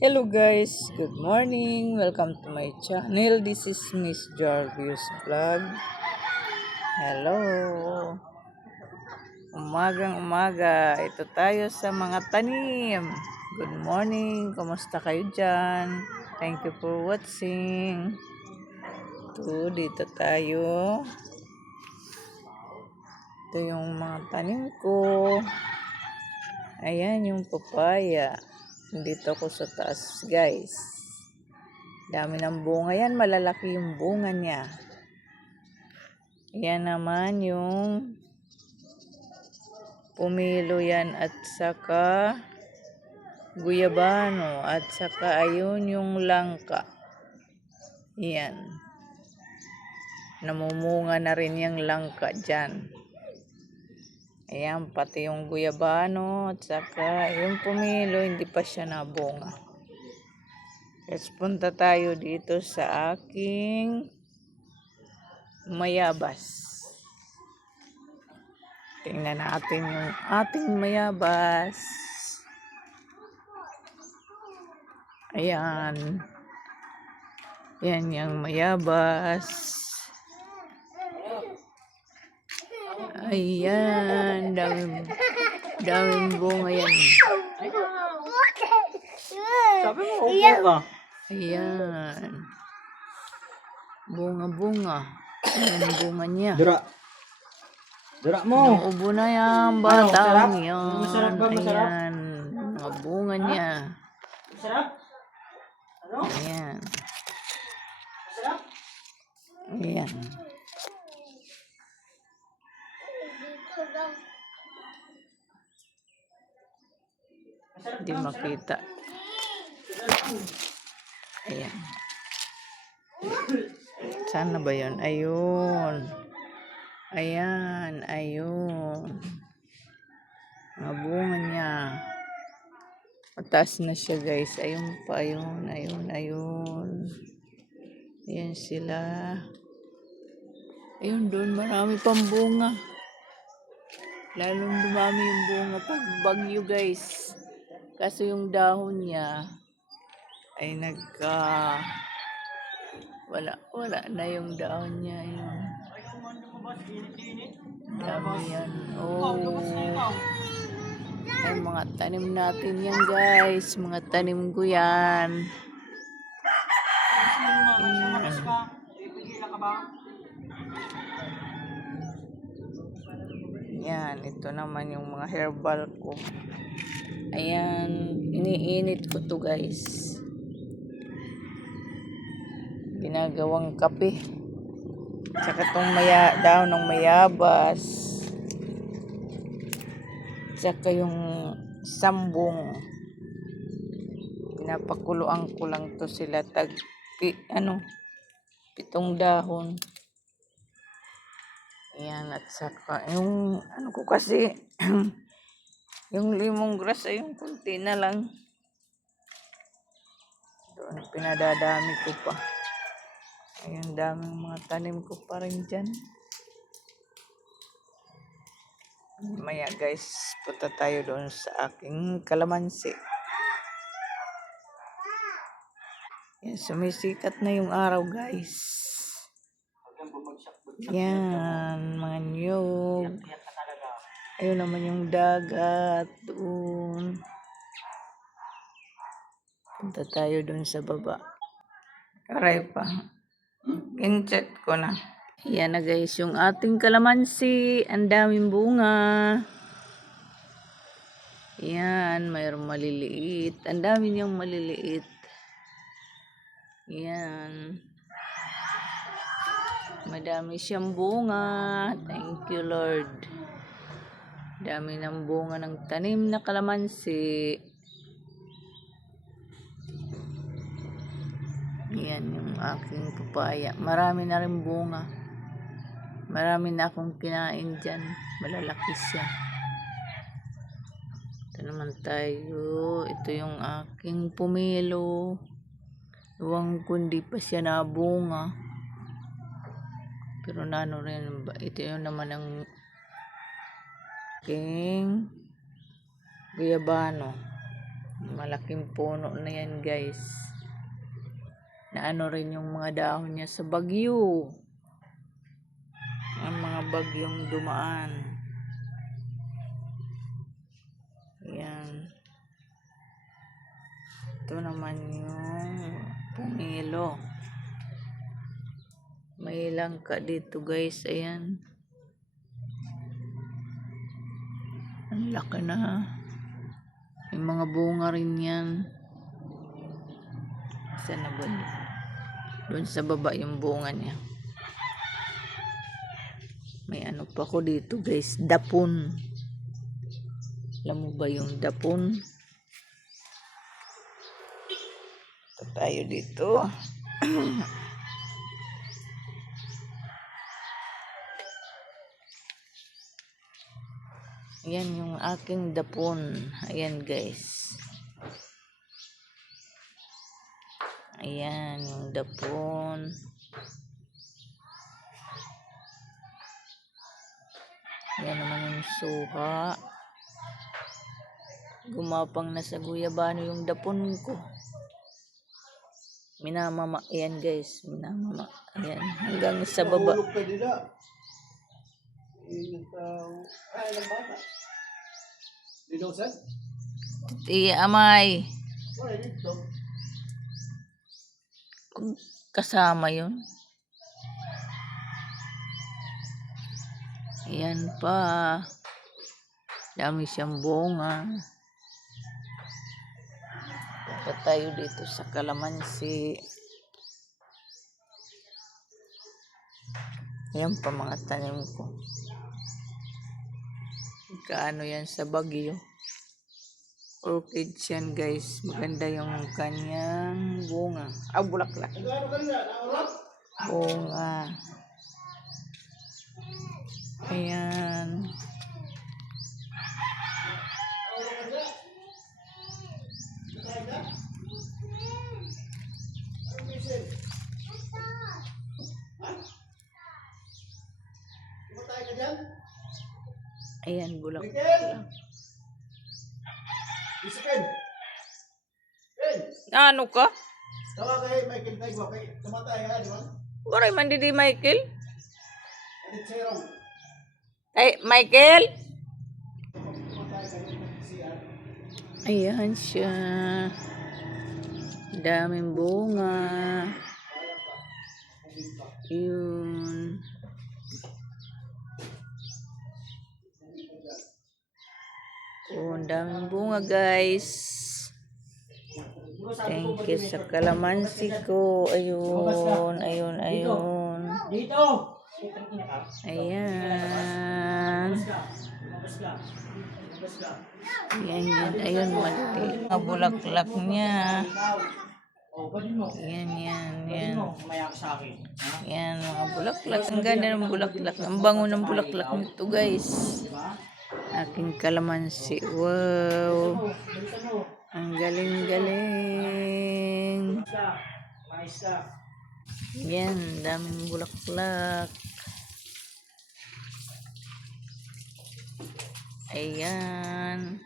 Hello guys, good morning. Welcome to my channel. This is Miss Jarvis Vlog. Hello. Umagang umaga. Ito tayo sa mga tanim. Good morning. Kumusta kayo dyan? Thank you for watching. Dito tayo. Ito yung mga tanim ko. Ayan yung papaya. Dito ako sa taas guys. Dami ng bunga yan. Malalaki yung bunga niya. Yan naman yung pumilo yan at saka guyabano at saka ayun yung langka. Yan. Namumunga na rin yung langka dyan. Ayan, pati yung guyabano at saka yung pumilo hindi pa siya nabunga. Let's punta tayo dito sa aking mayabas. Tingnan natin yung ating mayabas. Ayan. Yan yung mayabas. Ayan. Daming bunga yan. Sabi mo, upo ka. Ayan. Bunga-bunga. Ayan ang bunga niya. Dura mo. Nauubo na yan, batang Ano, yan. masarap ba? Masarap? Ayan. Mga bunga niya. Masarap? Ano? Ayan. Masarap? Ayan. Hindi makita. Ayan. Saan na ba yun? Ayun. Ayan. Ayun. Mga bunga niya. Mataas na siya guys. Ayun pa. Ayun. Ayun. Ayun. Ayan sila. Ayun doon. Marami pang bunga. Lalong dumami yung bunga pag bagyo guys. Kaso yung dahon niya ay wala na yung dahon niya. Yun. Dami yan. Oh. Ay mga tanim natin yan guys. Mga tanim ko yan. Yan, ito naman yung mga herbal ko. Ayan, iniinit ko to guys. Ginagawang kape. Tsaka itong daw ng mayabas. Tsaka yung sambong. Pinapakuluan ko lang to sila pitong dahon. Ayan, at saka yung ko kasi yung lemongrass ay yung kunti na lang. Doon pinadadami ko pa. Ayun, daming mga tanim ko pa rin dyan. Maya guys, punta tayo doon sa aking kalamansi. Yan, sumisikat na yung araw guys. Yan, mga niyog. Ayun naman yung dagat doon. Punta tayo doon sa baba. Aray pa. In-chat ko na. Yan na guys, yung ating kalamansi. Ang daming bunga. Yan, mayroong maliliit. Ang dami niyang maliliit. Yan. Madami siyang bunga. Thank you Lord. Dami ng bunga ng tanim na kalamansi. Yan yung aking papaya. Marami na rin bunga. Marami na akong kinain dyan. Malalaki siya. Ito naman tayo. Ito yung aking pumilo. Huwag kundi pa siya nabunga. Pero nano rin. Ito yung naman ang aking guyabano. Malaking puno na yan guys. Na ano rin yung mga dahon niya sa bagyo. Ang mga bagyong dumaan. Yan. Ito naman yung pumilo. May langka dito guys. Ayan. Ang laki na. May mga bunga rin yan. Saan na ba yun? Doon sa baba yung bunga niya. May ano pa ko dito guys. Dapon. Alam mo ba yung dapon? Ito tayo dito. Ayan yung aking dapon. Ayan guys. Ayan yung dapon. Ayan naman yung suha. Gumapang na sa guyabano yung dapon ko. Minamama. Ayan guys. Minamama. Ayan. Hanggang sa baba. Nahulog ka nila. Ay, ilang bata. Dinosan? Amay. Wala dito. Kasama yun. Ayan pa. Dami siyang bunga. Punta tayo dito sa kalamansi. Ayan pa mga tanim ko. Kaano yan sa bagyo. Orchids yan guys. Maganda yung kanyang bunga. Bulaklak. Bunga. Ayan. Ayan, bulaklak. Isikin! Ben! Ano ka? Tawa kay Michael Taigwa kay tumatay ha, di ba? Waray man di Michael. Edit Serong. Ay, Michael? Ayan siya. Daming bunga. Yun. Oh, daming bunga guys. Thank you sa kalamansi ko. Ayun, ayun, ayun. Dito! Ayan. Ayan, yun. Ayun, mali. Mga bulaklak niya. Yan, yan, yan. Yan, mga bulaklak. Ang ganda ng bulaklak. Ang bango ng bulaklak nito, guys. Aking kalamansi. Wow. Ang galing-galing. Yan, daming bulaklak. Ayan.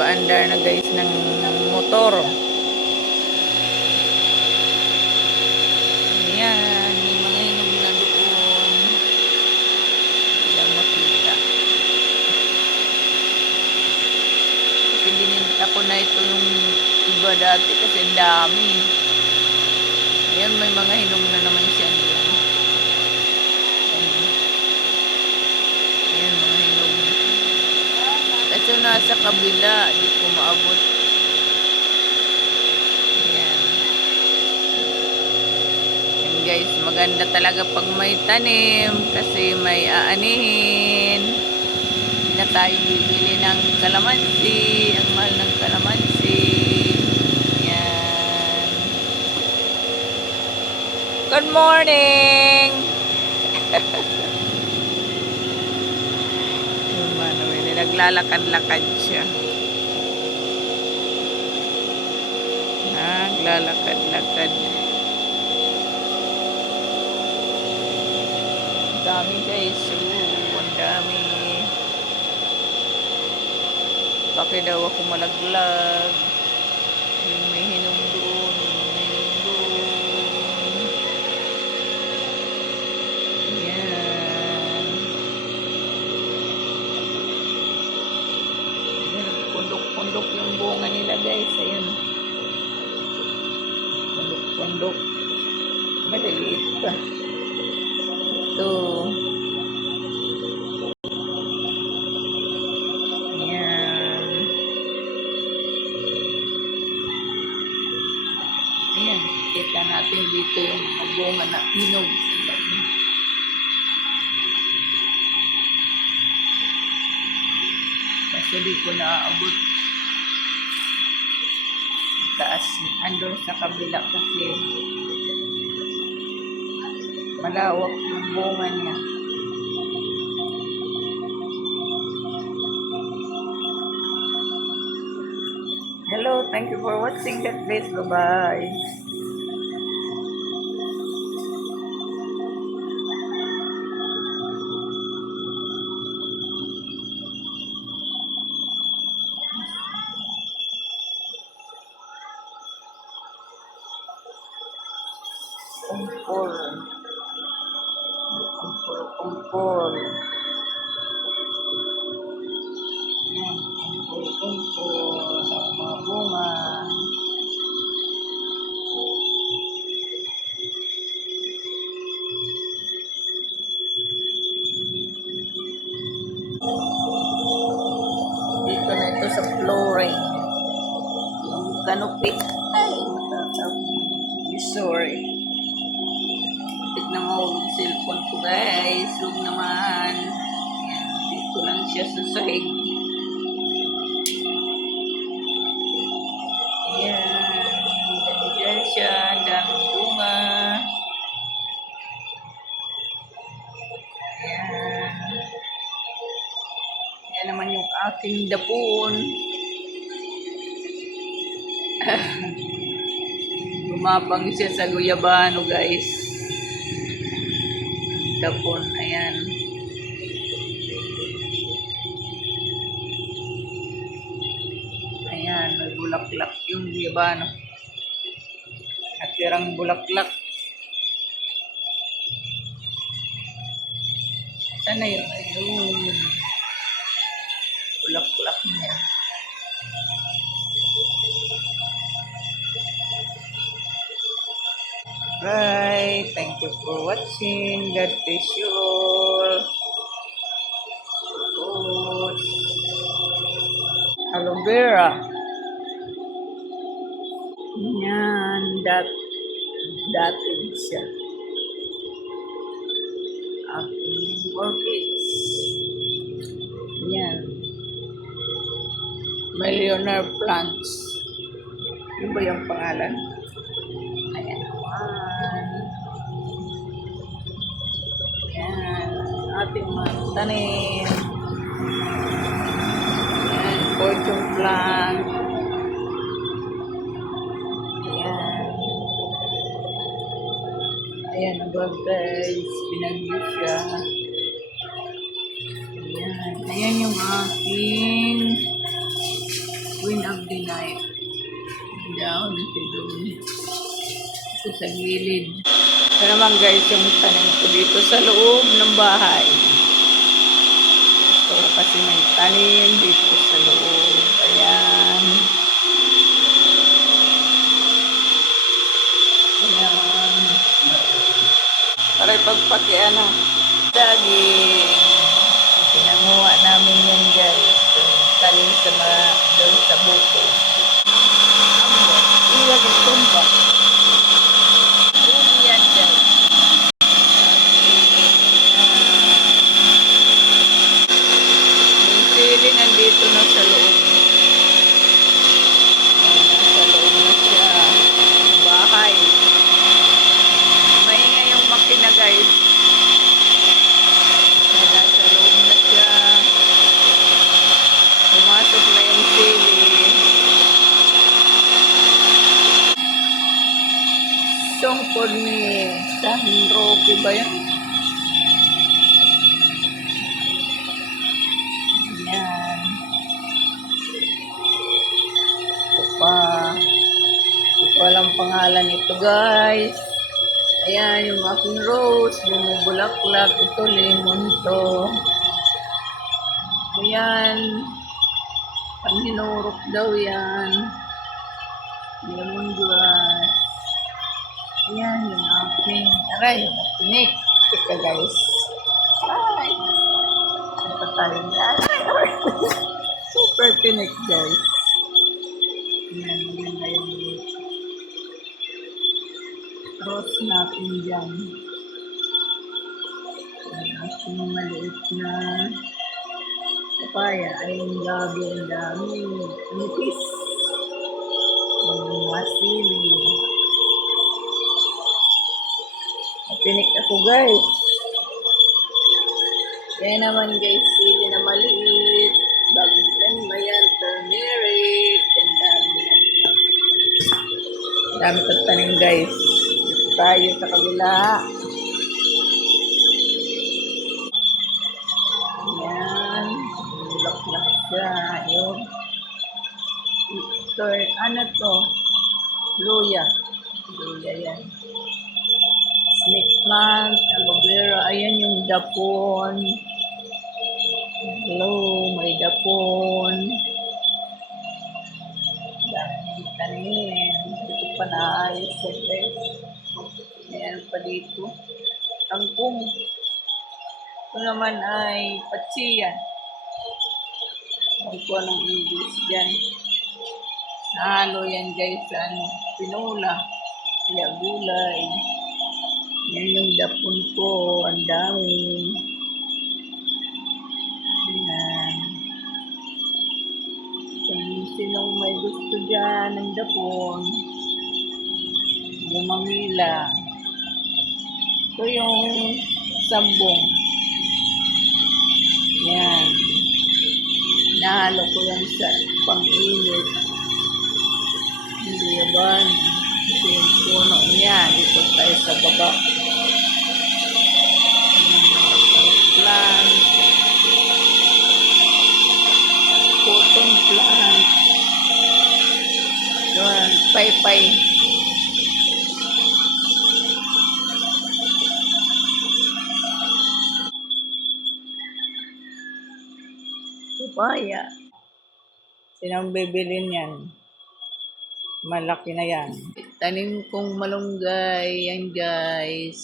Nagpaandar na guys ng motor. Ayan, may mga hinog na doon. Ilang makita. Kasi bininta ko na ito yung iba dati kasi ang dami. Ayan, may mga hinog na naman siya doon. Ayan, mga hinog. Kasi nasa kabila, di ko maabot. Ayan. Ayan guys, maganda talaga pag may tanim kasi may aanihin. Hindi na tayo bibili ng kalamansi. Ang mahal ng kalamansi. Ayan. Good morning! Naglalakad-lakad siya. naglalakad-lakad. Dami guys, ang dami. Bakit daw ako malaglag? Yung may hinom doon, may hinom doon. Yan. Yan, pundok-pundok yung bunga nila guys. Ayun. Pundok-pundok. Maliliit pa. Ito. Yan. Ayan. Kita natin dito yung mga bunga na hinog. Kasi di ko naaabot. Taas. Andun sa kabila kasi malawak yung bunga niya. Hello, thank you for watching that place. Bye-bye. Kumpul. Kumpul. Yan, kumpul-kumpul. Ang mga bunga. Dito na ito sa flooring. Yung canopy. Ay, matataw. Sorry. Tignan mo yung cellphone ko guys. Huwag naman. Yan, dito lang siya sa sahig. Yan. Dahil siya. Ang daming bunga. Yan. Yan naman yung aking dapon. Gumapang siya sa guyabano guys. Dapon, ayan. Ayan, may bulaklak yung guyabano. Natirang bulaklak. Sana yun? Ayun. Bulaklak niya. Bye. Thank you for watching. God bless you all. Good. Aloe vera. Yan. Dati siya. Aking orchids. Yan. Millionaire plants. Ano ba yung pangalan? Ayan naman. Yan. Ating mga tanim. Yan. Fortune plant. Ayan. Ayan ba guys. Pinagyo siya. Ayan. Ayan yung aking Queen of the Night. Down ito doon. Ito sa gilid. Ito naman guys yung tanim ko dito sa loob ng bahay. Gusto ko kasi may tanim dito sa loob. Ayan. Ayan. Para ipagpakian ng daging. Pinanguha namin yan guys. Talim sa mga doon sa buko. Iwan yung tumba. Yan guys. Yung siling nandito na sa loob. Nasa loob na siya. Bahay. Maingay yung makina guys. Nasa loob na siya. Pumasok na yung sili. bukod ni San Roque ba yun? Yan. Ito pa. Hindi ko alam pangalan nito guys. Ayan yung aking rose. Bumubulaklak. Ito lemon to. Ayan. Panghinurok daw yan. Lemongrass. Ayan yung aking. Aray, tinik. Ika guys. Ay. Ano pa tayo yan? Super tinik guys. Ayan, ayan na yung rose natin dyan. Ang aking maliit na papaya ay yung gabi ang dami. Nipis. Yung masili. Matinik ako guys. Kaya naman guys, sili na maliit. Bagong tanim ayan, turmeric. Ang dami. Dami kong tanim guys. Dito tayo sa kabila. Ayan. Bulak-bulak siya. Ayun. Ito, ano to? Luya. Luya yan. Snake plant, aloe vera. Ayan yung dapon. Hello, may dapon. Daming tanim. Dito pa naayos ko guys. Ayan pa dito. Tangkong. Ito naman ay patsiya. Hindi ko anong English dyan. Nahalo yan guys sa ano, pinula. Kaya gulay. Yan yung dapon ko. Ang dami. Ayan. Sinong may gusto dyan ng dapon. Bumangila. Ito yung sambong. Yan. Nahalo ko yan sa pang-init. Hindi ba? Ito yung puno niya. Dito tayo sa baba. Plant. Cotton plant. Doon, paypay. Papaya. Sinang bibilin yan? Malaki na yan. Tanim kong malunggay. Yan guys.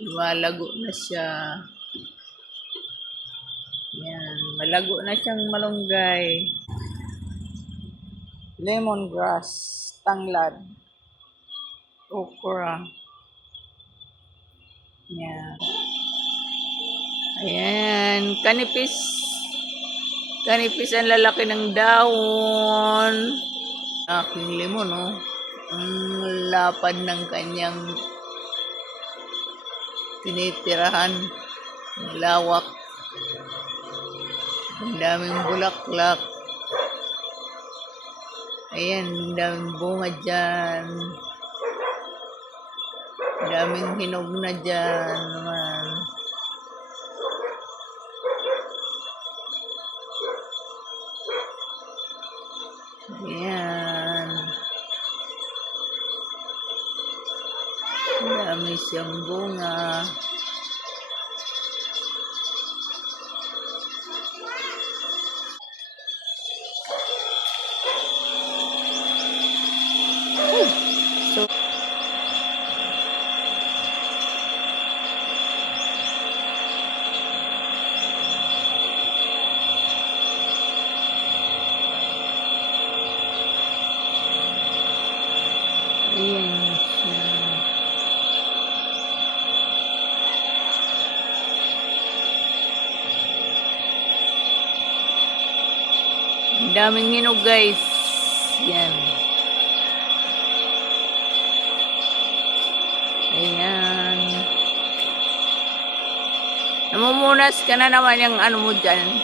Lumalago na siya. Yan. Malago na siyang malunggay. Lemongrass. Tanglad. Okra. Yan. Ayan. Kanipis. Kanipis ang lalaki ng dahon. Aking limon, oh. Ang lapad ng kanyang tinitirahan. Ang lawak. Ang daming bulaklak. Ayan, ang daming bunga dyan. Ang daming hinog na dyan naman. Ayan. Ang dami siyang bunga. So, ayan siya. Ang daming hinog guys. Yan. Ayan. Namumunas ka na naman yung ano mo dyan.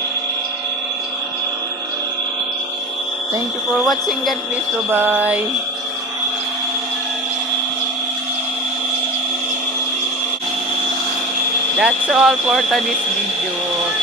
Thank you for watching. God bless. Bye-bye. That's all for today's video.